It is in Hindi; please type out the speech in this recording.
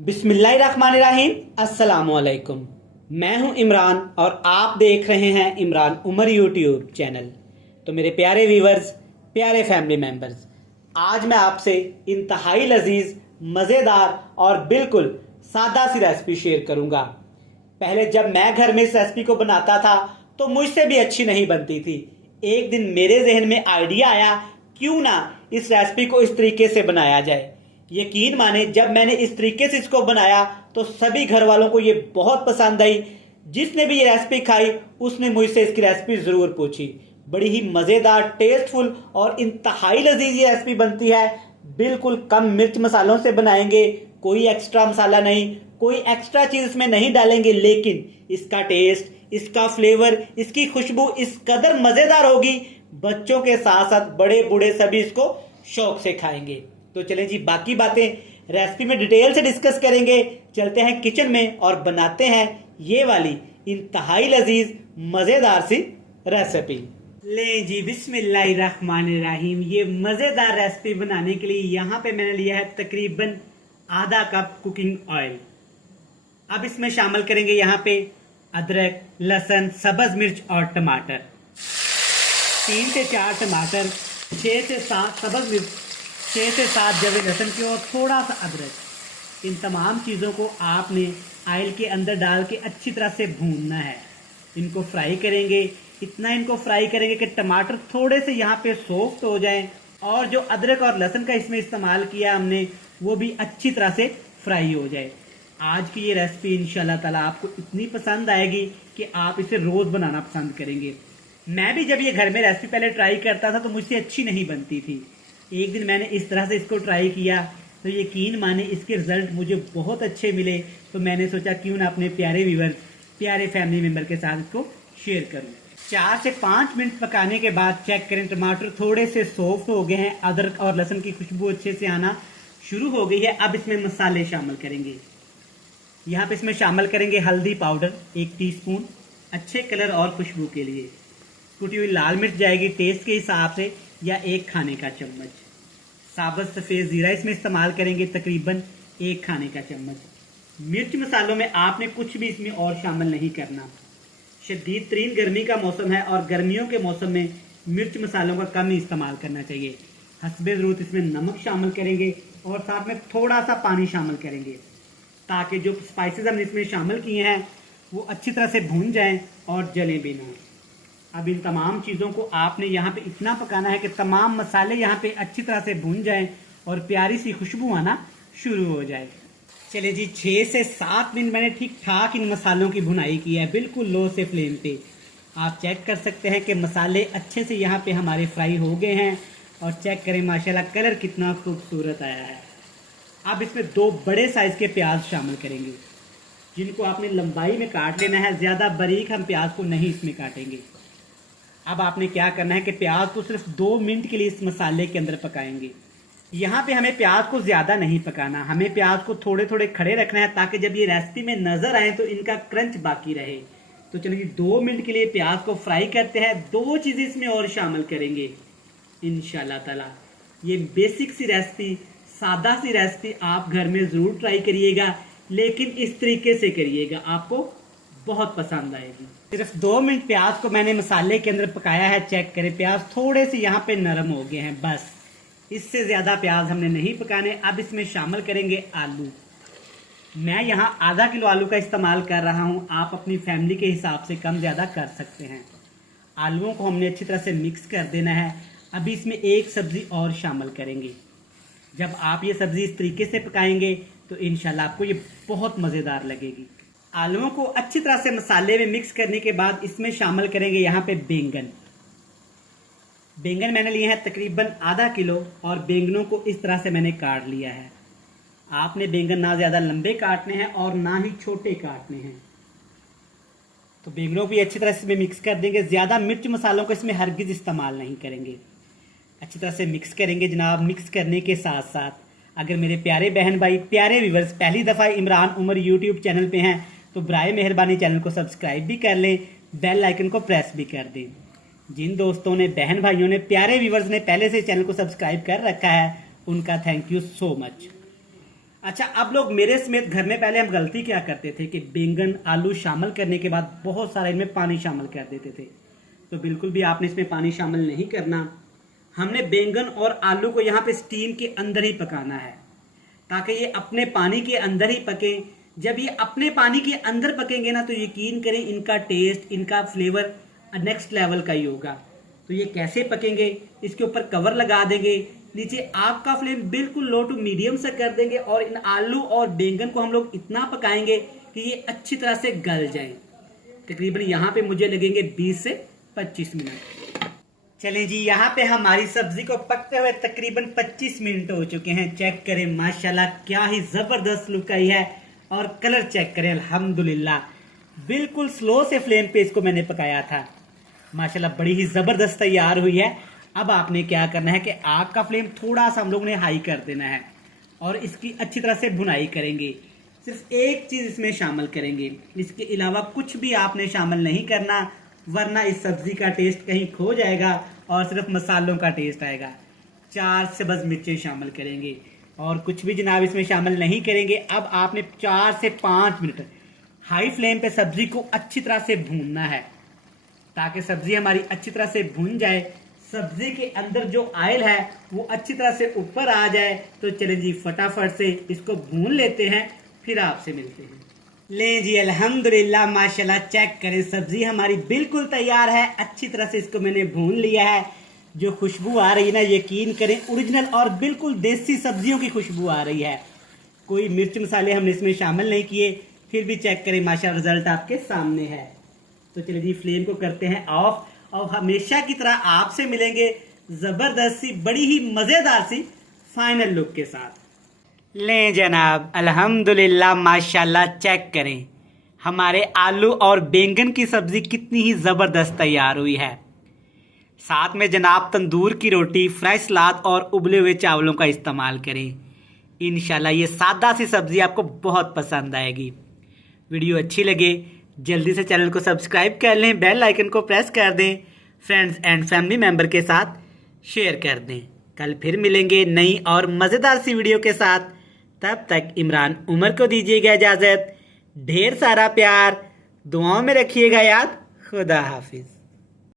बिस्मिल्लाहिर्रहमानिर्रहीम। अस्सलामुअलैकुम। मैं हूं इमरान और आप देख रहे हैं इमरान उमर यूट्यूब चैनल। तो मेरे प्यारे व्यूवर्स, प्यारे फैमिली मेंबर्स, आज मैं आपसे इंतहाई लजीज, मज़ेदार और बिल्कुल सादा सी रेसिपी शेयर करूंगा। पहले जब मैं घर में इस रेसिपी को बनाता था तो मुझसे भी अच्छी नहीं बनती थी। एक दिन मेरे जहन में आइडिया आया, क्यों ना इस रेसिपी को इस तरीके से बनाया जाए। यकीन माने, जब मैंने इस तरीके से इसको बनाया तो सभी घर वालों को ये बहुत पसंद आई। जिसने भी ये रेसिपी खाई उसने मुझसे इसकी रेसिपी जरूर पूछी। बड़ी ही मजेदार, टेस्टफुल और इंतहाई लजीज ये रेसिपी बनती है। बिल्कुल कम मिर्च मसालों से बनाएंगे, कोई एक्स्ट्रा मसाला नहीं, कोई एक्स्ट्रा चीज इसमें नहीं डालेंगे, लेकिन इसका टेस्ट, इसका फ्लेवर, इसकी खुशबू इस कदर मजेदार होगी, बच्चों के साथ साथ बड़े बूढ़े सभी इसको शौक से खाएंगे। तो चलें जी, बाकी बातें रेसिपी में डिटेल से डिस्कस करेंगे। चलते हैं किचन में और बनाते हैं ये वाली इंतहाई लजीज मजेदार सी रेसिपी। ले जी, बिस्मिल्लाहिर्रहमानिर्रहीम। ये मजेदार रेसिपी बनाने के लिए यहाँ पे मैंने लिया है तकरीबन आधा कप कुकिंग ऑयल। अब इसमें शामिल करेंगे यहाँ पे अदरक, लहसुन, सब्ज मिर्च और टमाटर। 3 से 4 टमाटर, 6 से 7 सब्ज मिर्च, 6 से 7 जवे लहसुन की और थोड़ा सा अदरक। इन तमाम चीज़ों को आपने ऑयल के अंदर डाल के अच्छी तरह से भूनना है। इनको फ्राई करेंगे, इतना इनको फ्राई करेंगे कि टमाटर थोड़े से यहाँ पे सॉफ्ट हो जाएं और जो अदरक और लहसुन का इसमें इस्तेमाल किया हमने वो भी अच्छी तरह से फ्राई हो जाए। आज की ये रेसिपी इंशाल्लाह ताला आपको इतनी पसंद आएगी कि आप इसे रोज़ बनाना पसंद करेंगे। मैं भी जब ये घर में रेसिपी पहले ट्राई करता था तो मुझसे अच्छी नहीं बनती थी। एक दिन मैंने इस तरह से इसको ट्राई किया तो यकीन माने इसके रिजल्ट मुझे बहुत अच्छे मिले। तो मैंने सोचा क्यों ना अपने प्यारे व्यूवर्स, प्यारे फैमिली मेंबर के साथ इसको शेयर करूं। 4 से 5 मिनट पकाने के बाद चेक करें, टमाटर थोड़े से सॉफ्ट हो गए हैं, अदरक और लहसुन की खुशबू अच्छे से आना शुरू हो गई है। अब इसमें मसाले शामिल करेंगे। यहाँ पे इसमें शामिल करेंगे हल्दी पाउडर 1 टीस्पून, अच्छे कलर और खुशबू के लिए। कुटी हुई लाल मिर्च जाएगी टेस्ट के हिसाब से, या 1 खाने का चम्मच। साबुत सफ़ेद ज़ीरा इसमें इस्तेमाल करेंगे तकरीबन 1 खाने का चम्मच। मिर्च मसालों में आपने कुछ भी इसमें और शामिल नहीं करना। शदीद तरीन गर्मी का मौसम है और गर्मियों के मौसम में मिर्च मसालों का कम ही इस्तेमाल करना चाहिए। हस्बे ज़रूरत इसमें नमक शामिल करेंगे और साथ में थोड़ा सा पानी शामिल करेंगे ताकि जो स्पाइसेस हमने इसमें शामिल किए हैं वो अच्छी तरह से भून जाएं और जलें भी ना। अब इन तमाम चीज़ों को आपने यहाँ पे इतना पकाना है कि तमाम मसाले यहाँ पे अच्छी तरह से भून जाएं और प्यारी सी खुशबू आना शुरू हो जाए। चलिए जी, 6 से 7 मिनट मैंने ठीक ठाक इन मसालों की भुनाई की है, बिल्कुल लो से फ्लेम पे। आप चेक कर सकते हैं कि मसाले अच्छे से यहाँ पे हमारे फ्राई हो गए हैं और चेक करें माशाल्लाह कलर कितना खूबसूरत आया है। अब इसमें 2 बड़े साइज़ के प्याज शामिल करेंगे जिनको आपने लंबाई में काट लेना है। ज़्यादा बारीक हम प्याज को नहीं इसमें काटेंगे। अब आपने क्या करना है कि प्याज को सिर्फ 2 मिनट के लिए इस मसाले के अंदर पकाएंगे। यहाँ पे हमें प्याज को ज़्यादा नहीं पकाना, हमें प्याज को थोड़े थोड़े खड़े रखना है ताकि जब ये रेसिपी में नज़र आए तो इनका क्रंच बाकी रहे। तो चलिए 2 मिनट के लिए प्याज को फ्राई करते हैं। 2 चीज़ें इसमें और शामिल करेंगे इंशाल्लाह ताला। ये बेसिक सी रेसिपी, सादा सी रेसिपी आप घर में ज़रूर ट्राई करिएगा, लेकिन इस तरीके से करिएगा, आपको बहुत पसंद आएगी। सिर्फ 2 मिनट प्याज को मैंने मसाले के अंदर पकाया है। चेक करें प्याज थोड़े से यहाँ पे नरम हो गए हैं, बस इससे ज़्यादा प्याज हमने नहीं पकाने। अब इसमें शामिल करेंगे आलू। मैं यहाँ आधा किलो आलू का इस्तेमाल कर रहा हूँ, आप अपनी फैमिली के हिसाब से कम ज़्यादा कर सकते हैं। आलूओं को हमने अच्छी तरह से मिक्स कर देना है। अभी इसमें 1 सब्ज़ी और शामिल करेंगे। जब आप ये सब्ज़ी इस तरीके से पकाएंगे तो इंशाल्लाह आपको ये बहुत मज़ेदार लगेगी। आलूओं को अच्छी तरह से मसाले में मिक्स करने के बाद इसमें शामिल करेंगे यहाँ पे बैंगन। बैंगन मैंने लिए हैं तकरीबन आधा किलो और बैंगनों को इस तरह से मैंने काट लिया है। आपने बैंगन ना ज़्यादा लंबे काटने हैं और ना ही छोटे काटने हैं। तो बैंगनों को भी अच्छी तरह से इसमें मिक्स कर देंगे। ज़्यादा मिर्च मसालों को इसमें हरगिज़ इस्तेमाल नहीं करेंगे। अच्छी तरह से मिक्स करेंगे जनाब। मिक्स करने के साथ साथ अगर मेरे प्यारे बहन भाई, प्यारे व्यूवर्स पहली दफ़ा इमरान उमर यूट्यूब चैनल पे हैं तो बराए मेहरबानी चैनल को सब्सक्राइब भी कर लें, बेल आइकन को प्रेस भी कर दें। जिन दोस्तों ने, बहन भाइयों ने, प्यारे व्यूवर्स ने पहले से चैनल को सब्सक्राइब कर रखा है उनका थैंक यू सो मच। अच्छा, अब लोग मेरे समेत घर में पहले हम गलती क्या करते थे कि बैंगन आलू शामिल करने के बाद बहुत सारा इनमें पानी शामिल कर देते थे। तो बिल्कुल भी आपने इसमें पानी शामिल नहीं करना। हमने बैंगन और आलू को यहाँ पे स्टीम के अंदर ही पकाना है ताकि ये अपने पानी के अंदर ही पके। जब ये अपने पानी के अंदर पकेंगे ना तो यकीन करें इनका टेस्ट, इनका फ्लेवर नेक्स्ट लेवल का ही होगा। तो ये कैसे पकेंगे, इसके ऊपर कवर लगा देंगे, नीचे आग का फ्लेम बिल्कुल लो टू मीडियम से कर देंगे और इन आलू और बैंगन को हम लोग इतना पकाएंगे कि ये अच्छी तरह से गल जाएं। तकरीबन यहाँ पे मुझे लगेंगे 20 से 25 मिनट। चलें जी, यहाँ पे हमारी सब्जी को पकते हुए तकरीबन 25 मिनट हो चुके हैं। चेक करें, माशाल्लाह क्या ही जबरदस्त लुक आई है और कलर चेक करें, अल्हम्दुलिल्लाह बिल्कुल स्लो से फ्लेम पे इसको मैंने पकाया था। माशाल्लाह बड़ी ही जबरदस्त तैयार हुई है। अब आपने क्या करना है कि आग का फ्लेम थोड़ा सा हम लोग ने हाई कर देना है और इसकी अच्छी तरह से भुनाई करेंगे। सिर्फ एक चीज इसमें शामिल करेंगे, इसके अलावा कुछ भी आपने शामिल नहीं करना, वरना इस सब्जी का टेस्ट कहीं खो जाएगा और सिर्फ मसालों का टेस्ट आएगा। 4 से बस मिर्चें शामिल करेंगे और कुछ भी जनाब इसमें शामिल नहीं करेंगे। अब आपने 4 से 5 मिनट हाई फ्लेम पे सब्जी को अच्छी तरह से भूनना है ताकि सब्जी हमारी अच्छी तरह से भून जाए, सब्जी के अंदर जो ऑयल है वो अच्छी तरह से ऊपर आ जाए। तो चलें जी, फटाफट से इसको भून लेते हैं, फिर आपसे मिलते हैं। लें जी, अल्हम्दुलिल्लाह माशाल्लाह चेक करें, सब्जी हमारी बिल्कुल तैयार है। अच्छी तरह से इसको मैंने भून लिया है। जो खुशबू आ रही है ना, यकीन करें ओरिजिनल और बिल्कुल देसी सब्जियों की खुशबू आ रही है। कोई मिर्च मसाले हमने इसमें शामिल नहीं किए, फिर भी चेक करें माशाल्लाह रिजल्ट आपके सामने है। तो चलिए जी, फ्लेम को करते हैं ऑफ और हमेशा की तरह आपसे मिलेंगे जबरदस्त सी बड़ी ही मजेदार सी फाइनल लुक के साथ। लें जनाब, अल्हम्दुलिल्लाह माशाल्लाह चेक करें हमारे आलू और बैंगन की सब्जी कितनी ही जबरदस्त तैयार हुई है। साथ में जनाब तंदूर की रोटी, फ्रेश सलाद और उबले हुए चावलों का इस्तेमाल करें। इंशाल्लाह ये सादा सी सब्जी आपको बहुत पसंद आएगी। वीडियो अच्छी लगे जल्दी से चैनल को सब्सक्राइब कर लें, बेल आइकन को प्रेस कर दें, फ्रेंड्स एंड फैमिली मेंबर के साथ शेयर कर दें। कल फिर मिलेंगे नई और मज़ेदार सी वीडियो के साथ। तब तक इमरान उमर को दीजिएगा इजाज़त। ढेर सारा प्यार, दुआओं में रखिएगा याद। खुदा हाफिज़।